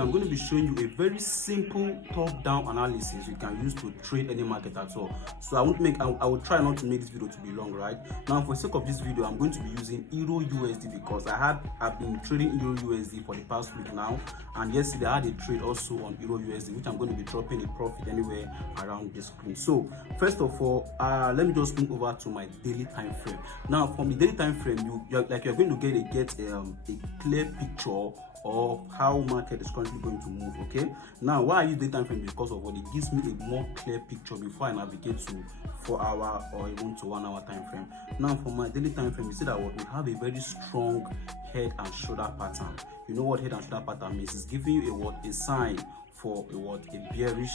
I'm going to be showing you a very simple top-down analysis you can use to trade any market at all. So I will try not to make this video to be long, right? Now, for the sake of this video, I'm going to be using Euro USD because I've been trading Euro USD for the past week now, and yesterday I had a trade also on Euro USD, which I'm going to be dropping a profit anywhere around the screen. So first of all, let me just move over to my daily time frame. Now, from the daily time frame, you're going to get a clear picture of how market is currently going to move. Okay, now why I use day time frame? Because of what it gives me a more clear picture before I navigate to 4-hour or even to 1-hour time frame. Now for my daily time frame, you see that we have a very strong head and shoulder pattern. You know what head and shoulder pattern means? It's giving you a sign for a bearish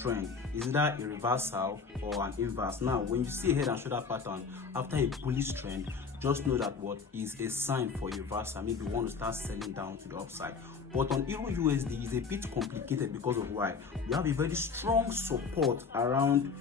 trend. Is either a reversal or an inverse. Now when you see a head and shoulder pattern after a bullish trend, just know that what is a sign for a reversal. Maybe you want to start selling down to the upside. But on Euro USD is a bit complicated because of why you have a very strong support around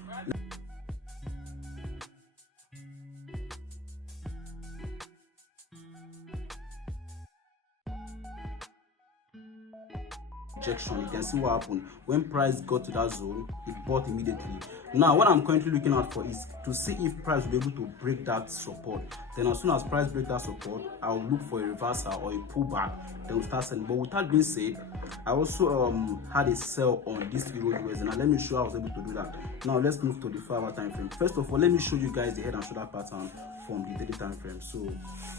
rejection. You can see what happened when price got to that zone, it bought immediately. Now what I'm currently looking out for is to see if price will be able to break that support. Then as soon as price breaks that support, I'll look for a reversal or a pullback, then we'll start selling. But with that being said, I also had a sell on this Euro USD. Now let me show how I was able to do that. Now let's move to the 4-hour time frame. First of all, let me show you guys the head and shoulder pattern from the daily time frame. So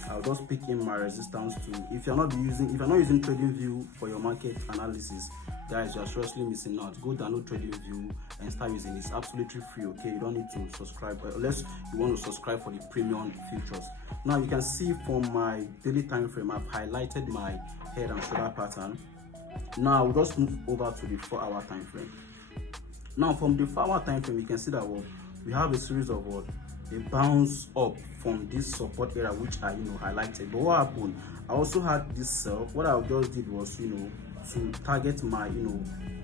I'll just pick in my resistance to, if you're not using TradingView for your market analysis, guys, you're seriously missing out. Go download TradingView and start using it. It's absolutely free. Okay, you don't need to subscribe unless you want to subscribe for the premium features. Now you can see from my daily time frame, I've highlighted my head and shoulder pattern. Now we'll just move over to the 4-hour time frame. Now from the 4-hour time frame, you can see that we have a series of a bounce up from this support area which I highlighted. But what happened, I also had this sell. What I just did was to target my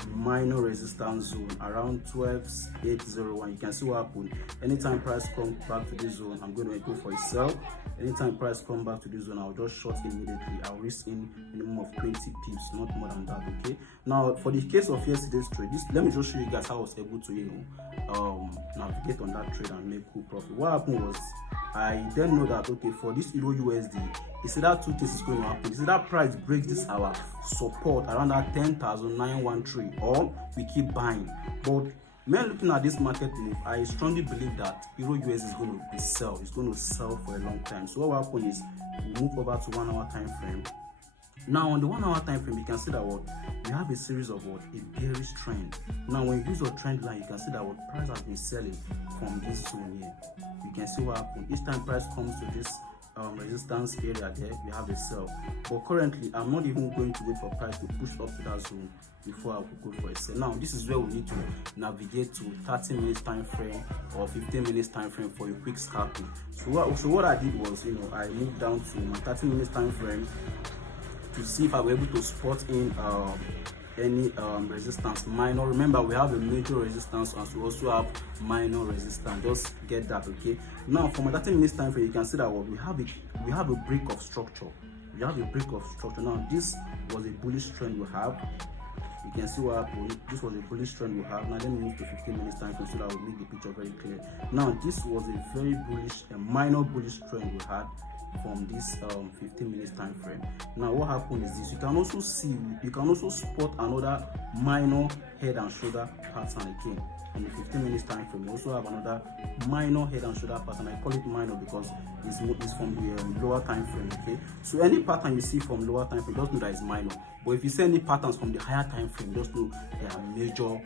minor resistance zone around 12,801. You can see what happened. Anytime price comes back to this zone, I'm going to go for a sell. Anytime price comes back to this zone, I'll just short immediately. I'll risk in minimum of 20 pips, not more than that. Okay, now for the case of yesterday's trade, let me just show you guys how I was able to navigate on that trade and make cool profit. What happened was, I then know that okay, for this Euro USD, it's either two things is going to happen. It's either price breaks this our support around that 10,913, or we keep buying. But when looking at this market move, I strongly believe that Euro USD is going to be sell. It's going to sell for a long time. So what will happen is we move over to 1-hour time frame. Now on the 1-hour time frame, you can see that we have a series of a bearish trend. Now when you use your trend line, you can see that price has been selling from this zone here. You can see what happened. Each time price comes to this resistance area there, we have a sell. But currently, I'm not even going to wait for price to push up to that zone before I will go for a sell. Now this is where we need to navigate to 30 minutes time frame or 15 minutes time frame for a quick scalping. So what I did was, I moved down to my 30 minutes time frame to see if I were able to spot in any resistance minor. Remember, we have a major resistance and we also have minor resistance. Just get that. Okay, now for my 30 minutes time frame, you can see that we have a break of structure. We have a break of structure. Now this was a bullish trend we have. You can see what happened. This was a bullish trend we have. Now let me move to 15 minutes time frame so that will make the picture very clear. Now this was a very bullish, a minor bullish trend we had from this 15 minutes time frame. Now what happened is this: you can also spot another minor head and shoulder pattern again on the 15 minutes time frame. We also have another minor head and shoulder pattern. I call it minor because it's from the lower time frame. Okay, so any pattern you see from lower time frame, just know that it's minor. But if you see any patterns from the higher time frame, just know they are major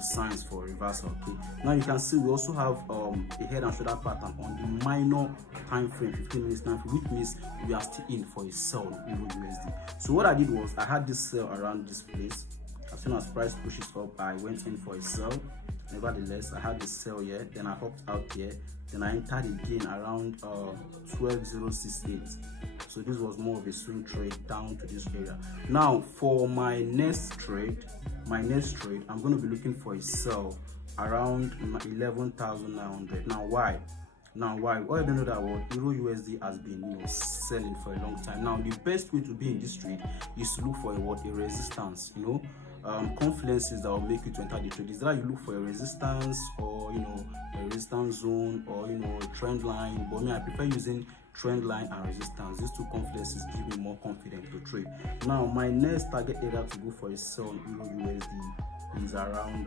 signs for reversal. Okay, now you can see we also have a head and shoulder pattern on the minor time frame, 15 minutes time frame, which means we are still in for a sell on Euro USD. So what I did was I had this sell around this place. As soon as price pushes up, I went in for a sell. Nevertheless, I had the sell here, then I hopped out here, then I entered again around 12,068. So this was more of a swing trade down to this area. Now for my next trade, I'm going to be looking for a sell around 11,900. Now why? Now, why? All you don't know that what Euro USD has been, selling for a long time. Now, the best way to be in this trade is to look for a resistance. Confluences that will make you to enter the trade. Is that you look for a resistance or a resistance zone or a trend line? But me, I prefer using trend line and resistance. These two confluences give me more confidence to trade. Now, my next target area to go for a sell on Euro USD is around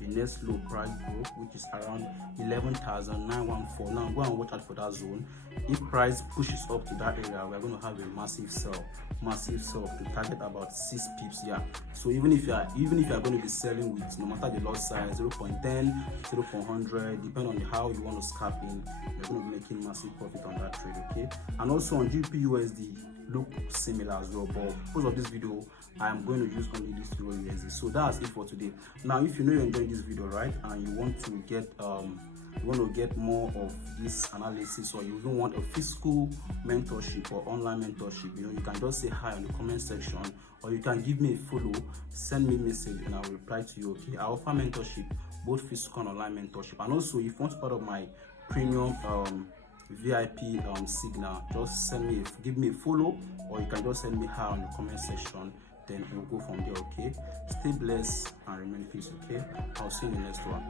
the next low price group, which is around 11,914. Now go and watch out for that zone. If price pushes up to that area, we're going to have a massive sell to target about 6 pips here. So even if you are going to be selling with, no matter the lot size, 0.10, 0.100, depending on how you want to scalp in, you're going to be making massive profit on that trade. Okay, and also on GBP/USD look similar as well, but because of this video I am going to use only this Euro USD. So that's it for today. Now, if you know you're enjoying this video, right, and you want to get more of this analysis, or you even want a physical mentorship or online mentorship, you can just say hi in the comment section, or you can give me a follow, send me a message, and I will reply to you. Okay, I offer mentorship, both physical and online mentorship. And also, if you want part of my premium VIP signal, just give me a follow, or you can just send me hi in the comment section. Then we'll go from there. Okay, stay blessed and remain peace. Okay, I'll see you in the next one.